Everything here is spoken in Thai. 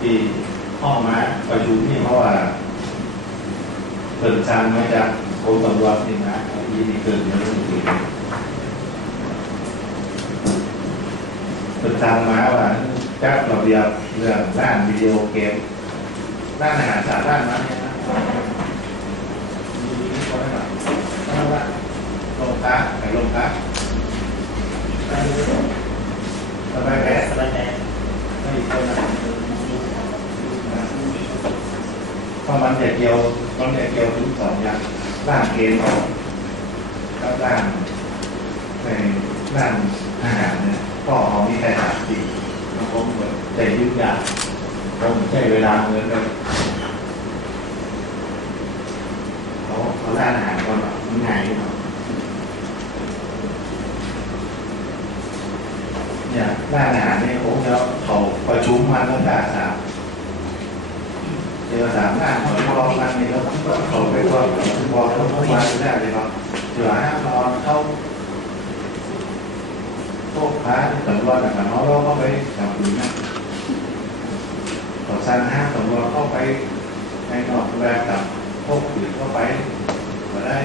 ที่ห้องมาประชุมนี่เพราะว่าเปิดจานมาจากกรมตำรวจนี่นะที่นี่เกิดเรื่องอื่นเปิดจานมาว่าจัดระเบียบเรื่องด้านวิดีโอเกมด้านอาหารสาด้านนั้นเนี่ยนะมีคนให้มาเอาลลงพักไปลงพักสบายแผล สบายใจ ไม่มีคนนะ เพราะมันจะเกี่ยวมันจะเกี่ยวถึงสองอย่างร่างเกณฑ์ของกับร่างในร่างอาหารเนี่ยก็ของมีใครถามจริมันคงเหมือนใจยืดยาวคงใช้เวลาเหมือนกันเขาเขาร่างอาหารก่อนแบบมันไงเนาะเนี่ยร่างอาหารเนี่ยผมจะเขาประชุมมาตั้งแต่สาม เจอสามงานของพอมันนี่เราต้องเขาไปว่าพอเขาเข้ามาได้เลยครับเสือห้ามนอนเข้าพวกพระที่ตำรวจนะครับเขาเราเข้าไปจับปืนนะต่อสร้างห้ามตำรวจเข้าไปในนอกแบบกับพวกปืนเข้าไปมาได้